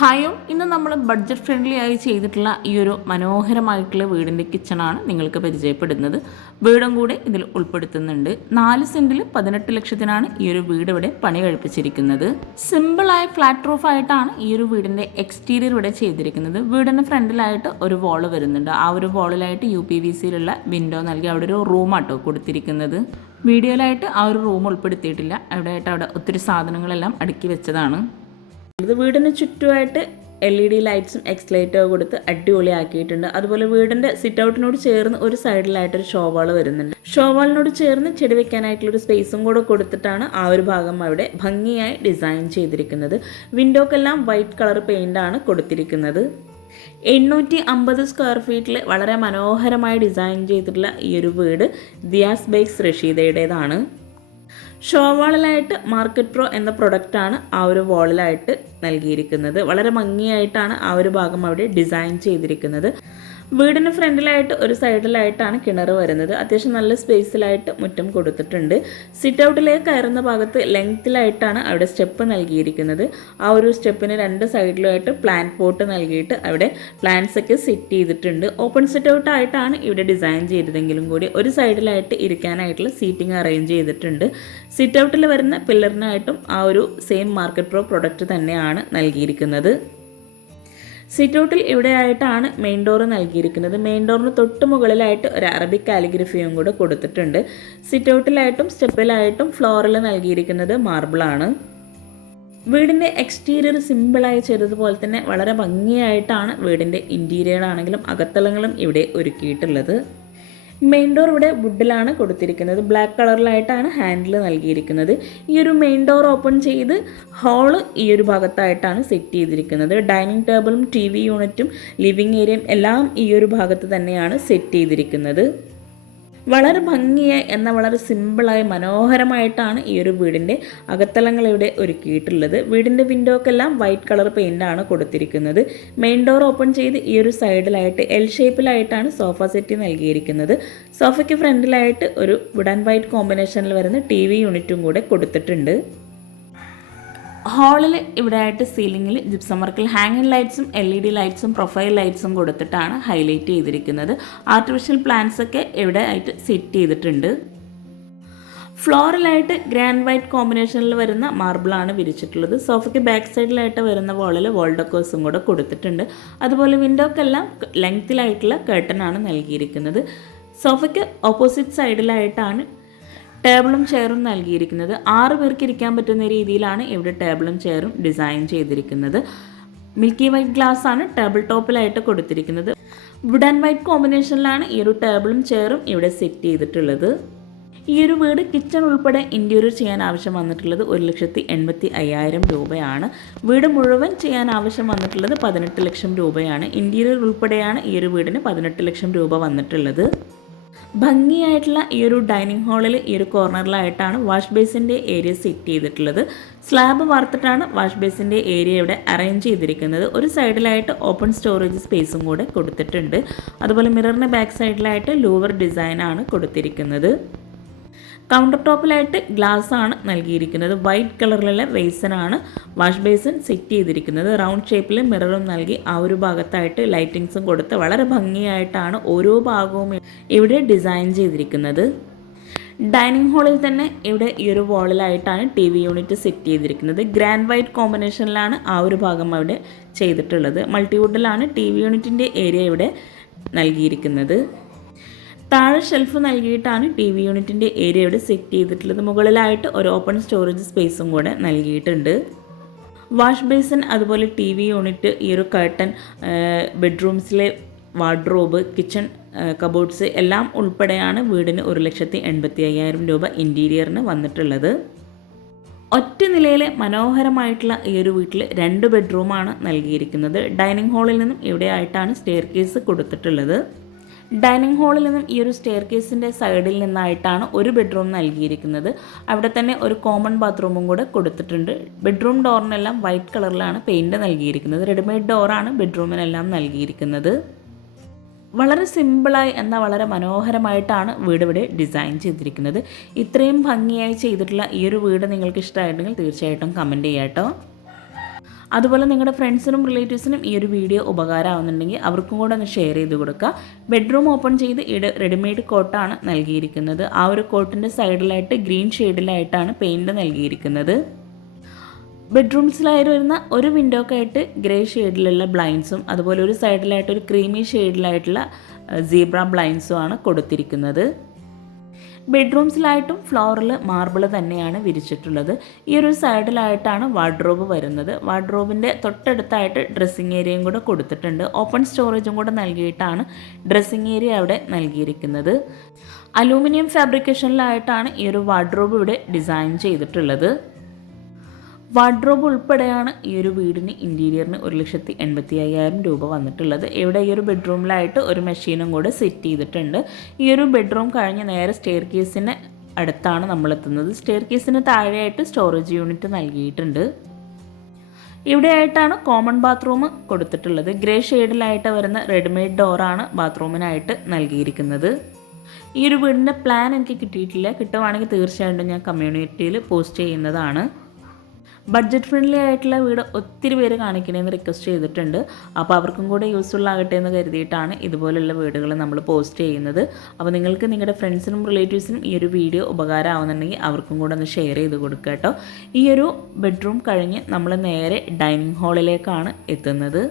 ഹായോ, ഇന്ന് നമ്മൾ budget friendly ആയി ചെയ്തിട്ടുള്ള ഈ ഒരു മനോഹരമായിട്ടുള്ള വീടിൻ്റെ കിച്ചണാണ് നിങ്ങൾക്ക് പരിചയപ്പെടുന്നത്. വീടും കൂടെ ഇതിൽ ഉൾപ്പെടുത്തുന്നുണ്ട്. 4 സെൻറ്റിൽ 18 ലക്ഷത്തിനാണ് ഈ ഒരു വീട് ഇവിടെ പണി കഴിപ്പിച്ചിരിക്കുന്നത്. സിമ്പിളായ ഫ്ലാറ്റ് റൂഫ് ആയിട്ടാണ് ഈ ഒരു വീടിൻ്റെ എക്സ്റ്റീരിയർ ഇവിടെ ചെയ്തിരിക്കുന്നത്. വീടിന് ഫ്രണ്ടിലായിട്ട് ഒരു വാള് വരുന്നുണ്ട്. ആ ഒരു വാളിലായിട്ട് UPVCയിലുള്ള വിൻഡോ നൽകി അവിടെ ഒരു റൂമാട്ടോ കൊടുത്തിരിക്കുന്നത്. വീഡിയോയിലായിട്ട് ആ ഒരു റൂം ഉൾപ്പെടുത്തിയിട്ടില്ല. അവിടെ ഒത്തിരി സാധനങ്ങളെല്ലാം അടുക്കി വെച്ചതാണ്. ഇത് വീടിന് ചുറ്റുമായിട്ട് LED ലൈറ്റ്സും എക്സ്ലൈറ്റോ കൊടുത്ത് അടിപൊളിയാക്കിയിട്ടുണ്ട്. അതുപോലെ വീടിൻ്റെ സിറ്റ് ഔട്ടിനോട് ചേർന്ന് ഒരു സൈഡിലായിട്ടൊരു ഷോവാൾ വരുന്നുണ്ട്. ഷോവാളിനോട് ചേർന്ന് ചെടി വെക്കാനായിട്ടുള്ളൊരു സ്പേസും കൂടെ കൊടുത്തിട്ടാണ് ആ ഒരു ഭാഗം അവിടെ ഭംഗിയായി ഡിസൈൻ ചെയ്തിരിക്കുന്നത്. വിൻഡോക്കെല്ലാം വൈറ്റ് കളർ പെയിൻ്റാണ് കൊടുത്തിരിക്കുന്നത്. 850 സ്ക്വയർ ഫീറ്റിൽ വളരെ മനോഹരമായി ഡിസൈൻ ചെയ്തിട്ടുള്ള ഈ ഒരു വീട് ദിയാസ് ബേക്സ് റഷീദയുടേതാണ്. ഷോവാളിലായിട്ട് മാർക്കറ്റ് പ്രോ എന്ന പ്രൊഡക്റ്റാണ് ആ ഒരു വാളിലായിട്ട് നൽകിയിരിക്കുന്നത്. വളരെ ഭംഗിയായിട്ടാണ് ആ ഒരു ഭാഗം അവിടെ ഡിസൈൻ ചെയ്തിരിക്കുന്നത്. വീടിന് ഫ്രണ്ടിലായിട്ട് ഒരു സൈഡിലായിട്ടാണ് കിണർ വരുന്നത്. അത്യാവശ്യം നല്ല സ്പേസിലായിട്ട് മുറ്റം കൊടുത്തിട്ടുണ്ട്. സിറ്റ് ഔട്ടിലേക്ക് കയറുന്ന ഭാഗത്ത് ലെങ്ത്തിലായിട്ടാണ് അവിടെ സ്റ്റെപ്പ് നൽകിയിരിക്കുന്നത്. ആ ഒരു സ്റ്റെപ്പിന് 2 സൈഡിലുമായിട്ട് പ്ലാന്റ് പോട്ട് നൽകിയിട്ട് അവിടെ പ്ലാന്റ്സ് ഒക്കെ സെറ്റ് ചെയ്തിട്ടുണ്ട്. ഓപ്പൺ സിറ്റ് ഔട്ട് ആയിട്ടാണ് ഇവിടെ ഡിസൈൻ ചെയ്തതെങ്കിലും കൂടി ഒരു സൈഡിലായിട്ട് ഇരിക്കാനായിട്ടുള്ള സീറ്റിംഗ് അറേഞ്ച് ചെയ്തിട്ടുണ്ട്. സിറ്റ് ഔട്ടിൽ വരുന്ന പില്ലറിനായിട്ടും ആ ഒരു സെയിം മാർക്കറ്റ് പ്രോ പ്രൊഡക്റ്റ് തന്നെയാണ് നൽകിയിരിക്കുന്നത്. സിറ്റ് ഔട്ടിൽ ഇവിടെയായിട്ടാണ് മെയിൻ ഡോർ നൽകിയിരിക്കുന്നത്. മെയിൻ ഡോറിന് തൊട്ട് മുകളിലായിട്ട് ഒരു അറബിക് കാലിഗ്രഫിയും കൂടെ കൊടുത്തിട്ടുണ്ട്. സിറ്റ് ഔട്ടിലായിട്ടും സ്റ്റെപ്പിലായിട്ടും ഫ്ലോറിൽ നൽകിയിരിക്കുന്നത് മാർബിളാണ്. വീടിൻ്റെ എക്സ്റ്റീരിയർ സിമ്പിളായി ചെയ്തതുപോലെ തന്നെ വളരെ ഭംഗിയായിട്ടാണ് വീടിൻ്റെ ഇൻറ്റീരിയർ ആണെങ്കിലും അകത്തളങ്ങളും ഇവിടെ ഒരുക്കിയിട്ടുള്ളത്. മെയിൻ ഡോർ ഇവിടെ വുഡിലാണ് കൊടുത്തിരിക്കുന്നത്. ബ്ലാക്ക് കളറിലായിട്ടാണ് ഹാൻഡിൽ നൽകിയിരിക്കുന്നത്. ഈ ഒരു മെയിൻ ഡോർ ഓപ്പൺ ചെയ്ത് ഹാള് ഈ ഒരു ഭാഗത്തായിട്ടാണ് സെറ്റ് ചെയ്തിരിക്കുന്നത്. ഡൈനിങ് ടേബിളും TV യൂണിറ്റും ലിവിങ് ഏരിയയും എല്ലാം ഈ ഒരു ഭാഗത്ത് തന്നെയാണ് സെറ്റ് ചെയ്തിരിക്കുന്നത്. വളരെ ഭംഗിയായി എന്നാൽ വളരെ സിമ്പിളായി മനോഹരമായിട്ടാണ് ഈ ഒരു വീടിൻ്റെ അകത്തളങ്ങൾ ഇവിടെ ഒരുക്കിയിട്ടുള്ളത്. വീടിൻ്റെ വിൻഡോക്കെല്ലാം വൈറ്റ് കളർ പെയിൻ്റാണ് കൊടുത്തിരിക്കുന്നത്. മെയിൻ ഡോർ ഓപ്പൺ ചെയ്ത് ഈ ഒരു സൈഡിലായിട്ട് L ഷേപ്പിലായിട്ടാണ് സോഫ സെറ്റ് നൽകിയിരിക്കുന്നത്. സോഫയ്ക്ക് ഫ്രണ്ടിലായിട്ട് ഒരു വുഡ് ആൻഡ് വൈറ്റ് കോമ്പിനേഷനിൽ വരുന്ന TV യൂണിറ്റും കൂടെ കൊടുത്തിട്ടുണ്ട്. ഹാളിൽ ഇവിടെ ആയിട്ട് സീലിങ്ങിൽ ജിപ്സം വർക്കിൽ ഹാങ്ങിങ് ലൈറ്റ്സും LED ലൈറ്റ്സും പ്രൊഫൈൽ ലൈറ്റ്സും കൊടുത്തിട്ടാണ് ഹൈലൈറ്റ് ചെയ്തിരിക്കുന്നത്. ആർട്ടിഫിഷ്യൽ പ്ലാന്റ്സ് ഒക്കെ ഇവിടെ ആയിട്ട് സെറ്റ് ചെയ്തിട്ടുണ്ട്. ഫ്ലോറിലായിട്ട് ഗ്രാൻഡ് വൈറ്റ് കോമ്പിനേഷനിൽ വരുന്ന മാർബിളാണ് വിരിച്ചിട്ടുള്ളത്. സോഫയ്ക്ക് ബാക്ക് സൈഡിലായിട്ട് വരുന്ന വാളിൽ വാൾ ഡെക്കോഴ്സും കൂടെ കൊടുത്തിട്ടുണ്ട്. അതുപോലെ വിൻഡോക്കെല്ലാം ലെങ്ത്തിലായിട്ടുള്ള കർട്ടനാണ് നൽകിയിരിക്കുന്നത്. സോഫയ്ക്ക് ഓപ്പോസിറ്റ് സൈഡിലായിട്ടാണ് ടേബിളും ചെയറും നൽകിയിരിക്കുന്നത്. 6 പേർക്ക് ഇരിക്കാൻ പറ്റുന്ന രീതിയിലാണ് ഇവിടെ ടേബിളും ചെയറും ഡിസൈൻ ചെയ്തിരിക്കുന്നത്. മിൽക്കി വൈറ്റ് ഗ്ലാസ് ആണ് ടേബിൾ ടോപ്പിലായിട്ട് കൊടുത്തിരിക്കുന്നത്. വുഡ് ആൻഡ് വൈറ്റ് കോമ്പിനേഷനിലാണ് ഈ ഒരു ടേബിളും ചെയറും ഇവിടെ സെറ്റ് ചെയ്തിട്ടുള്ളത്. ഈ ഒരു വീട് കിച്ചൺ ഉൾപ്പെടെ ഇൻറ്റീരിയർ ചെയ്യാൻ ആവശ്യം വന്നിട്ടുള്ളത് 1,85,000 രൂപയാണ്. വീട് മുഴുവൻ ചെയ്യാൻ ആവശ്യം വന്നിട്ടുള്ളത് 18 ലക്ഷം രൂപയാണ്. ഇൻറ്റീരിയർ ഉൾപ്പെടെയാണ് ഈ ഒരു വീടിന് 18 ലക്ഷം രൂപ വന്നിട്ടുള്ളത്. ഭംഗിയായിട്ടുള്ള ഈ ഒരു ഡൈനിങ് ഹാളിൽ ഈ ഒരു കോർണറിലായിട്ടാണ് വാഷ് ബേസിൻ്റെ ഏരിയ സെറ്റ് ചെയ്തിട്ടുള്ളത്. സ്ലാബ് വാർത്തിട്ടാണ് വാഷ് ബേസിൻ്റെ ഏരിയ ഇവിടെ അറേഞ്ച് ചെയ്തിരിക്കുന്നത്. ഒരു സൈഡിലായിട്ട് ഓപ്പൺ സ്റ്റോറേജ് സ്പേസും കൂടെ കൊടുത്തിട്ടുണ്ട്. അതുപോലെ മിററിൻ്റെ ബാക്ക് സൈഡിലായിട്ട് ലൂവർ ഡിസൈനാണ് കൊടുത്തിരിക്കുന്നത്. കൗണ്ടർ ടോപ്പിലായിട്ട് ഗ്ലാസ് ആണ് നൽകിയിരിക്കുന്നത്. വൈറ്റ് കളറിലുള്ള ബേസിനാണ് വാഷ് ബേസിൻ സെറ്റ് ചെയ്തിരിക്കുന്നത്. റൗണ്ട് ഷേപ്പിൽ മിററും നൽകി ആ ഒരു ഭാഗത്തായിട്ട് ലൈറ്റിങ്സും കൊടുത്ത് വളരെ ഭംഗിയായിട്ടാണ് ഓരോ ഭാഗവും ഇവിടെ ഡിസൈൻ ചെയ്തിരിക്കുന്നത്. ഡൈനിങ് ഹാളിൽ തന്നെ ഇവിടെ ഈ ഒരു വാളിലായിട്ടാണ് TV യൂണിറ്റ് സെറ്റ് ചെയ്തിരിക്കുന്നത്. ഗ്രാൻഡ് വൈറ്റ് കോമ്പിനേഷനിലാണ് ആ ഒരു ഭാഗം അവിടെ ചെയ്തിട്ടുള്ളത്. മൾട്ടിവുഡിലാണ് TV യൂണിറ്റിൻ്റെ ഏരിയ ഇവിടെ നൽകിയിരിക്കുന്നത്. താഴെ ഷെൽഫ് നൽകിയിട്ടാണ് TV യൂണിറ്റിൻ്റെ ഏരിയ ഇവിടെ സെറ്റ് ചെയ്തിട്ടുള്ളത്. മുകളിലായിട്ട് ഒരു ഓപ്പൺ സ്റ്റോറേജ് സ്പേസും കൂടെ നൽകിയിട്ടുണ്ട്. വാഷ് ബേസിൻ അതുപോലെ TV യൂണിറ്റ് ഈ ഒരു കർട്ടൻ ബെഡ്റൂംസിലെ വാർഡ്രോബ് കിച്ചൺ കബോർഡ്സ് എല്ലാം ഉൾപ്പെടെയാണ് വീടിന് 1,85,000 രൂപ ഇൻറ്റീരിയറിന് വന്നിട്ടുള്ളത്. ഒറ്റ നിലയിലെ മനോഹരമായിട്ടുള്ള ഈ ഒരു വീട്ടിൽ 2 ബെഡ്റൂമാണ് നൽകിയിരിക്കുന്നത്. ഡൈനിങ് ഹാളിൽ നിന്നും ഇവിടെയായിട്ടാണ് സ്റ്റെയർ കേസ് കൊടുത്തിട്ടുള്ളത്. ഡൈനിങ് ഹാളിൽ നിന്നും ഈ ഒരു സ്റ്റെയർ കേസിൻ്റെ സൈഡിൽ നിന്നായിട്ടാണ് ഒരു ബെഡ്റൂം നൽകിയിരിക്കുന്നത്. അവിടെ തന്നെ ഒരു കോമൺ ബാത്റൂമും കൂടെ കൊടുത്തിട്ടുണ്ട്. ബെഡ്റൂം ഡോറിനെല്ലാം വൈറ്റ് കളറിലാണ് പെയിൻറ് നൽകിയിരിക്കുന്നത്. റെഡിമെയ്ഡ് ഡോറാണ് ബെഡ്റൂമിനെല്ലാം നൽകിയിരിക്കുന്നത്. വളരെ സിമ്പിളായി എന്നാൽ വളരെ മനോഹരമായിട്ടാണ് വീട് ഇവിടെ ഡിസൈൻ ചെയ്തിരിക്കുന്നത്. ഇത്രയും ഭംഗിയായി ചെയ്തിട്ടുള്ള ഈ ഒരു വീട് നിങ്ങൾക്ക് ഇഷ്ടമായിട്ടുണ്ടെങ്കിൽ തീർച്ചയായിട്ടും കമൻറ്റ് ചെയ്യാം കേട്ടോ. അതുപോലെ നിങ്ങളുടെ ഫ്രണ്ട്സിനും റിലേറ്റീവ്സിനും ഈ ഒരു വീഡിയോ ഉപകാരമാവുന്നുണ്ടെങ്കിൽ അവർക്കും കൂടെ ഒന്ന് ഷെയർ ചെയ്ത് കൊടുക്കുക. ബെഡ്റൂം ഓപ്പൺ ചെയ്ത് റെഡിമെയ്ഡ് കോട്ടാണ് നൽകിയിരിക്കുന്നത്. ആ ഒരു കോട്ടിൻ്റെ സൈഡിലായിട്ട് ഗ്രീൻ ഷെയ്ഡിലായിട്ടാണ് പെയിൻറ് നൽകിയിരിക്കുന്നത്. ബെഡ്റൂംസിലായി വരുന്ന ഒരു വിൻഡോക്കായിട്ട് ഗ്രേ ഷെയ്ഡിലുള്ള ബ്ലൈൻഡ്സും അതുപോലെ ഒരു സൈഡിലായിട്ട് ഒരു ക്രീമി ഷെയ്ഡിലായിട്ടുള്ള സീബ്ര ബ്ലൈൻഡ്സും ആണ് കൊടുത്തിരിക്കുന്നത്. ബെഡ്റൂംസിലായിട്ടും ഫ്ലോറിൽ മാർബിൾ തന്നെയാണ് വിരിച്ചിട്ടുള്ളത്. ഈ ഒരു സൈഡിലായിട്ടാണ് വാർഡ്രോബ് വരുന്നത്. വാർഡ്രോബിൻ്റെ തൊട്ടടുത്തായിട്ട് ഡ്രസ്സിങ് ഏരിയയും കൂടെ കൊടുത്തിട്ടുണ്ട്. ഓപ്പൺ സ്റ്റോറേജും കൂടെ നൽകിയിട്ടാണ് ഡ്രസ്സിങ് ഏരിയ അവിടെ നൽകിയിരിക്കുന്നത്. അലൂമിനിയം ഫാബ്രിക്കേഷനിലായിട്ടാണ് ഈ ഒരു വാർഡ്രോബ് ഇവിടെ ഡിസൈൻ ചെയ്തിട്ടുള്ളത്. വാർഡ്രോബ് ഉൾപ്പെടെയാണ് ഈ ഒരു വീടിന് ഇൻറ്റീരിയറിന് 1,85,000 രൂപ വന്നിട്ടുള്ളത്. ഇവിടെ ഈ ഒരു ബെഡ്റൂമിലായിട്ട് ഒരു മെഷീനും കൂടെ സെറ്റ് ചെയ്തിട്ടുണ്ട്. ഈ ഒരു ബെഡ്റൂം കഴിഞ്ഞ് നേരെ സ്റ്റെയർ കേസിന് അടുത്താണ് നമ്മളെത്തുന്നത്. സ്റ്റെയർ കേസിന് താഴെയായിട്ട് സ്റ്റോറേജ് യൂണിറ്റ് നൽകിയിട്ടുണ്ട്. ഇവിടെയായിട്ടാണ് കോമൺ ബാത്റൂം കൊടുത്തിട്ടുള്ളത്. ഗ്രേ ഷെയ്ഡിലായിട്ട് വരുന്ന റെഡിമെയ്ഡ് ഡോറാണ് ബാത്റൂമിനായിട്ട് നൽകിയിരിക്കുന്നത്. ഈ ഒരു വീടിൻ്റെ പ്ലാൻ എനിക്ക് കിട്ടിയിട്ടില്ല. കിട്ടുവാണെങ്കിൽ തീർച്ചയായിട്ടും ഞാൻ കമ്മ്യൂണിറ്റിയിൽ പോസ്റ്റ് ചെയ്യുന്നതാണ്. ബഡ്ജറ്റ് ഫ്രണ്ട്ലി ആയിട്ടുള്ള വീട് ഒത്തിരി പേര് കാണിക്കണമെന്ന് റിക്വസ്റ്റ് ചെയ്തിട്ടുണ്ട്. അപ്പോൾ അവർക്കും കൂടെ യൂസ്ഫുൾ ആകട്ടെ എന്ന് കരുതിയിട്ടാണ് ഇതുപോലുള്ള വീടുകൾ നമ്മൾ പോസ്റ്റ് ചെയ്യുന്നത്. അപ്പോൾ നിങ്ങൾക്ക് നിങ്ങളുടെ ഫ്രണ്ട്സിനും റിലേറ്റീവ്സിനും ഈ ഒരു വീഡിയോ ഉപകാരമാവുന്നുണ്ടെങ്കിൽ അവർക്കും കൂടെ ഒന്ന് ഷെയർ ചെയ്ത് കൊടുക്കുക കേട്ടോ. ഈ ഒരു ബെഡ്റൂം കഴിഞ്ഞ് നമ്മൾ നേരെ ഡൈനിങ് ഹാളിലേക്കാണ് എത്തുന്നത്.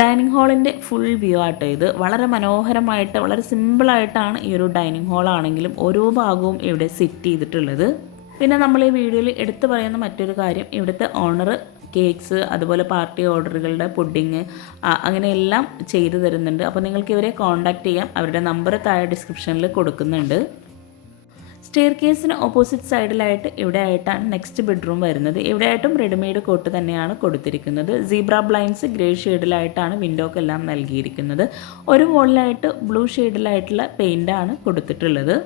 ഡൈനിങ് ഹാളിൻ്റെ ഫുൾ വ്യൂ ആട്ടോ ഇത്. വളരെ മനോഹരമായിട്ട് വളരെ സിമ്പിളായിട്ടാണ് ഈ ഒരു ഡൈനിങ് ഹാളാണെങ്കിലും ഓരോ ഭാഗവും ഇവിടെ സെറ്റ് ചെയ്തിട്ടുള്ളത്. പിന്നെ നമ്മൾ ഈ വീഡിയോയിൽ എടുത്തു പറയുന്ന മറ്റൊരു കാര്യം, ഇവിടുത്തെ ഓണർ കേക്ക്സ് അതുപോലെ പാർട്ടി ഓർഡറുകളുടെ പുഡിങ് അങ്ങനെയെല്ലാം ചെയ്തു തരുന്നുണ്ട്. അപ്പോൾ നിങ്ങൾക്ക് ഇവരെ കോൺടാക്റ്റ് ചെയ്യാം. അവരുടെ നമ്പർ താഴെ ഡിസ്ക്രിപ്ഷനിൽ കൊടുക്കുന്നുണ്ട്. സ്റ്റെയർ കേസിന് ഓപ്പോസിറ്റ് സൈഡിലായിട്ട് ഇവിടെ ആയിട്ടാണ് നെക്സ്റ്റ് ബെഡ്റൂം വരുന്നത്. ഇവിടെ ആയിട്ടും റെഡിമെയ്ഡ് കോട്ട് തന്നെയാണ് കൊടുത്തിരിക്കുന്നത്. സീബ്ര ബ്ലൈൻഡ്സ് ഗ്രേ ഷെയ്ഡിലായിട്ടാണ് വിൻഡോക്കെല്ലാം നൽകിയിരിക്കുന്നത്. ഒരു വോളിലായിട്ട് ബ്ലൂ ഷെയ്ഡിലായിട്ടുള്ള പെയിൻ്റാണ് കൊടുത്തിട്ടുള്ളത്.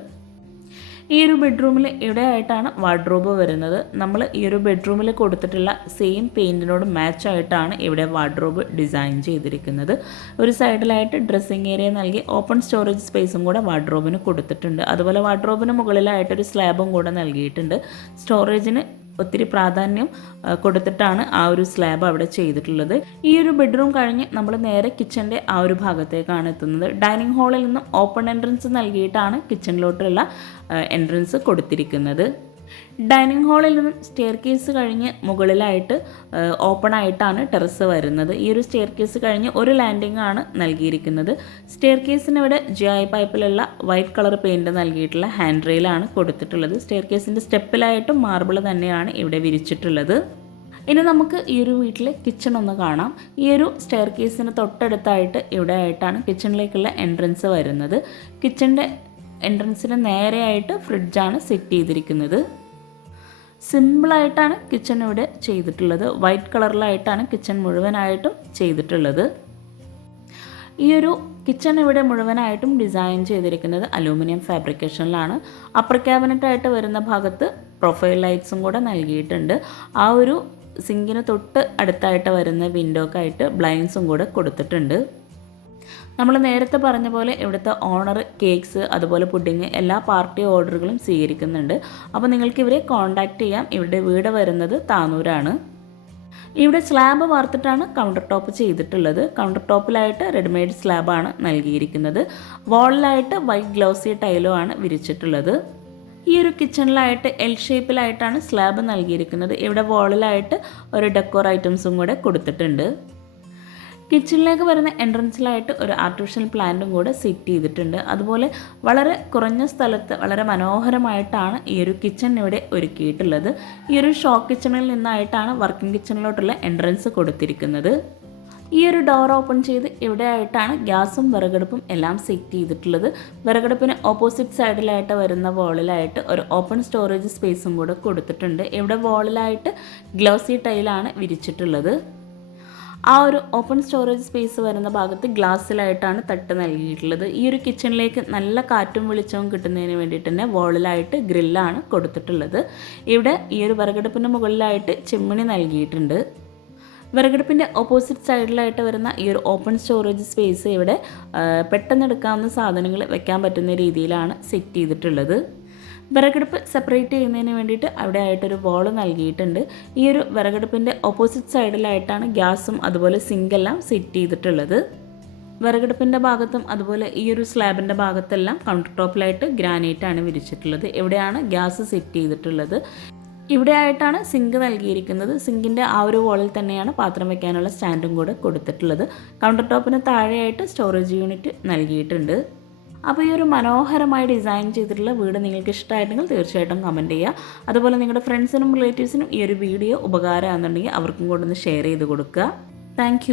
ഈ ഒരു ബെഡ്റൂമിൽ ഇവിടെ ആയിട്ടാണ് വാർഡ്രോബ് വരുന്നത്. നമ്മൾ ഈ ഒരു ബെഡ്റൂമിൽ കൊടുത്തിട്ടുള്ള സെയിം പെയിൻറ്റിനോട് മാച്ച് ആയിട്ടാണ് ഇവിടെ വാർഡ്രോബ് ഡിസൈൻ ചെയ്തിരിക്കുന്നത്. ഒരു സൈഡിലായിട്ട് ഡ്രസ്സിങ് ഏരിയ നൽകി ഓപ്പൺ സ്റ്റോറേജ് സ്പേസും കൂടെ വാർഡ്രോബിന് കൊടുത്തിട്ടുണ്ട്. അതുപോലെ വാർഡ്രോബിന് മുകളിലായിട്ടൊരു സ്ലാബും കൂടെ നൽകിയിട്ടുണ്ട്. സ്റ്റോറേജിന് ഒത്തിരി പ്രാധാന്യം കൊടുത്തിട്ടാണ് ആ ഒരു സ്ലാബ് അവിടെ ചെയ്തിട്ടുള്ളത്. ഈ ഒരു ബെഡ്റൂം കഴിഞ്ഞ് നമ്മൾ നേരെ കിച്ചൻ്റെ ആ ഒരു ഭാഗത്തേക്കാണ് എത്തുന്നത്. ഡൈനിങ് ഹാളിൽ നിന്നും ഓപ്പൺ എൻട്രൻസ് നൽകിയിട്ടാണ് കിച്ചണിലോട്ടുള്ള എൻട്രൻസ് കൊടുത്തിരിക്കുന്നത്. ഡൈനിങ് ഹാളിൽ നിന്നും സ്റ്റെയർ കേസ് കഴിഞ്ഞ് മുകളിലായിട്ട് ഓപ്പൺ ആയിട്ടാണ് ടെറസ് വരുന്നത്. ഈ ഒരു സ്റ്റെയർ കേസ് കഴിഞ്ഞ് ഒരു ലാൻഡിംഗ് ആണ് നൽകിയിരിക്കുന്നത്. സ്റ്റെയർ കേസിന് ഇവിടെ GI പൈപ്പിലുള്ള വൈറ്റ് കളർ പെയിൻറ് നൽകിയിട്ടുള്ള ഹാൻഡ് റെയിലാണ് കൊടുത്തിട്ടുള്ളത്. സ്റ്റെയർ കേസിൻ്റെ സ്റ്റെപ്പിലായിട്ടും മാർബിൾ തന്നെയാണ് ഇവിടെ വിരിച്ചിട്ടുള്ളത്. ഇനി നമുക്ക് ഈ ഒരു വീട്ടിലെ കിച്ചൺ ഒന്ന് കാണാം. ഈ ഒരു സ്റ്റെയർ കേസിന് തൊട്ടടുത്തായിട്ട് ഇവിടെ ആയിട്ടാണ് കിച്ചണിലേക്കുള്ള എൻട്രൻസ് വരുന്നത്. കിച്ചൻ്റെ എൻട്രൻസിന് നേരെയായിട്ട് ഫ്രിഡ്ജാണ് സെറ്റ് ചെയ്തിരിക്കുന്നത്. സിമ്പിളായിട്ടാണ് കിച്ചൺ ഇവിടെ ചെയ്തിട്ടുള്ളത്. വൈറ്റ് കളറിലായിട്ടാണ് കിച്ചൺ മുഴുവനായിട്ടും ചെയ്തിട്ടുള്ളത്. ഈ ഒരു കിച്ചൺ ഇവിടെ മുഴുവനായിട്ടും ഡിസൈൻ ചെയ്തിരിക്കുന്നത് അലൂമിനിയം ഫാബ്രിക്കേഷനിലാണ്. അപ്പർ ക്യാബിനറ്റായിട്ട് വരുന്ന ഭാഗത്ത് പ്രൊഫൈൽ ലൈറ്റ്സും കൂടെ നൽകിയിട്ടുണ്ട്. ആ ഒരു സിങ്കിന് തൊട്ട് അടുത്തായിട്ട് വരുന്ന വിൻഡോക്കായിട്ട് ബ്ലൈൻഡ്സും കൂടെ കൊടുത്തിട്ടുണ്ട്. നമ്മൾ നേരത്തെ പറഞ്ഞ പോലെ ഇവിടുത്തെ ഓണർ കേക്ക്സ് അതുപോലെ പുഡിങ് എല്ലാ പാർട്ടി ഓർഡറുകളും സ്വീകരിക്കുന്നുണ്ട്. അപ്പോൾ നിങ്ങൾക്ക് ഇവരെ കോൺടാക്റ്റ് ചെയ്യാം. ഇവരുടെ വീട് വരുന്നത് താനൂരാണ്. ഇവിടെ സ്ലാബ് വാർത്തിട്ടാണ് കൗണ്ടർ ടോപ്പ് ചെയ്തിട്ടുള്ളത്. കൗണ്ടർ ടോപ്പിലായിട്ട് റെഡിമെയ്ഡ് സ്ലാബാണ് നൽകിയിരിക്കുന്നത്. വാളിലായിട്ട് വൈറ്റ് ഗ്ലോസി ടൈലോ ആണ് വിരിച്ചിട്ടുള്ളത്. ഈ ഒരു കിച്ചണിലായിട്ട് എൽ ഷേപ്പിലായിട്ടാണ് സ്ലാബ് നൽകിയിരിക്കുന്നത്. ഇവിടെ വാളിലായിട്ട് ഒരു ഡെക്കോർ ഐറ്റംസും കൂടെ കൊടുത്തിട്ടുണ്ട്. കിച്ചണിലേക്ക് വരുന്ന എൻട്രൻസിലായിട്ട് ഒരു ആർട്ടിഫിഷ്യൽ പ്ലാന്റും കൂടെ സെറ്റ് ചെയ്തിട്ടുണ്ട്. അതുപോലെ വളരെ കുറഞ്ഞ സ്ഥലത്ത് വളരെ മനോഹരമായിട്ടാണ് ഈ ഒരു കിച്ചൺ ഇവിടെ ഒരുക്കിയിട്ടുള്ളത്. ഈ ഒരു ഷോക്ക് കിച്ചണിൽ നിന്നായിട്ടാണ് വർക്കിംഗ് കിച്ചണിലോട്ടുള്ള എൻട്രൻസ് കൊടുത്തിരിക്കുന്നത്. ഈ ഒരു ഡോർ ഓപ്പൺ ചെയ്ത് ഇവിടെ ആയിട്ടാണ് ഗ്യാസും വിറകടുപ്പും എല്ലാം സെറ്റ് ചെയ്തിട്ടുള്ളത്. വിറകടുപ്പിന് ഓപ്പോസിറ്റ് സൈഡിലായിട്ട് വരുന്ന വോളിലായിട്ട് ഒരു ഓപ്പൺ സ്റ്റോറേജ് സ്പേസും കൂടെ കൊടുത്തിട്ടുണ്ട്. ഇവിടെ വോളിലായിട്ട് ഗ്ലോസി ടൈലാണ് വിരിച്ചിട്ടുള്ളത്. ആ ഒരു ഓപ്പൺ സ്റ്റോറേജ് സ്പേസ് വരുന്ന ഭാഗത്ത് ഗ്ലാസ്സിലായിട്ടാണ് തട്ട് നൽകിയിട്ടുള്ളത്. ഈ ഒരു കിച്ചണിലേക്ക് നല്ല കാറ്റും വെളിച്ചവും കിട്ടുന്നതിന് വേണ്ടിയിട്ട് തന്നെ വോളിലായിട്ട് ഗ്രില്ലാണ് കൊടുത്തിട്ടുള്ളത്. ഇവിടെ ഈ ഒരു വിറകടുപ്പിൻ്റെ മുകളിലായിട്ട് ചിമ്മിണി നൽകിയിട്ടുണ്ട്. വിറകടുപ്പിൻ്റെ ഓപ്പോസിറ്റ് സൈഡിലായിട്ട് വരുന്ന ഈ ഒരു ഓപ്പൺ സ്റ്റോറേജ് സ്പേസ് ഇവിടെ പെട്ടെന്ന് എടുക്കാവുന്ന സാധനങ്ങൾ വെക്കാൻ പറ്റുന്ന രീതിയിലാണ് സെറ്റ് ചെയ്തിട്ടുള്ളത്. വിറകടുപ്പ് സെപ്പറേറ്റ് ചെയ്യുന്നതിന് വേണ്ടിയിട്ട് അവിടെ ആയിട്ടൊരു വോൾ നൽകിയിട്ടുണ്ട്. ഈ ഒരു വിറകടുപ്പിൻ്റെ ഓപ്പോസിറ്റ് സൈഡിലായിട്ടാണ് ഗ്യാസും അതുപോലെ സിങ്കെല്ലാം സെറ്റ് ചെയ്തിട്ടുള്ളത്. വിറകടുപ്പിൻ്റെ ഭാഗത്തും അതുപോലെ ഈ ഒരു സ്ലാബിൻ്റെ ഭാഗത്തെല്ലാം കൗണ്ടർ ടോപ്പിലായിട്ട് ഗ്രാനൈറ്റാണ് വിരിച്ചിട്ടുള്ളത്. ഇവിടെയാണ് ഗ്യാസ് സെറ്റ് ചെയ്തിട്ടുള്ളത്. ഇവിടെ ആയിട്ടാണ് സിങ്ക് നൽകിയിരിക്കുന്നത്. സിങ്കിൻ്റെ ആ ഒരു വോളിൽ തന്നെയാണ് പാത്രം വയ്ക്കാനുള്ള സ്റ്റാൻഡും കൂടെ കൊടുത്തിട്ടുള്ളത്. കൗണ്ടർ ടോപ്പിന് താഴെയായിട്ട് സ്റ്റോറേജ് യൂണിറ്റ് നൽകിയിട്ടുണ്ട്. അപ്പോൾ ഈ ഒരു മനോഹരമായി ഡിസൈൻ ചെയ്തിട്ടുള്ള വീട് നിങ്ങൾക്ക് ഇഷ്ടമായിട്ടുണ്ടെങ്കിൽ തീർച്ചയായിട്ടും കമൻറ്റ് ചെയ്യുക. അതുപോലെ നിങ്ങളുടെ ഫ്രണ്ട്സിനും റിലേറ്റീവ്സിനും ഈ ഒരു വീഡിയോ ഉപകാരമാണെന്നുണ്ടെങ്കിൽ അവർക്കും കൂടെ ഒന്ന് ഷെയർ ചെയ്ത് കൊടുക്കുക. താങ്ക്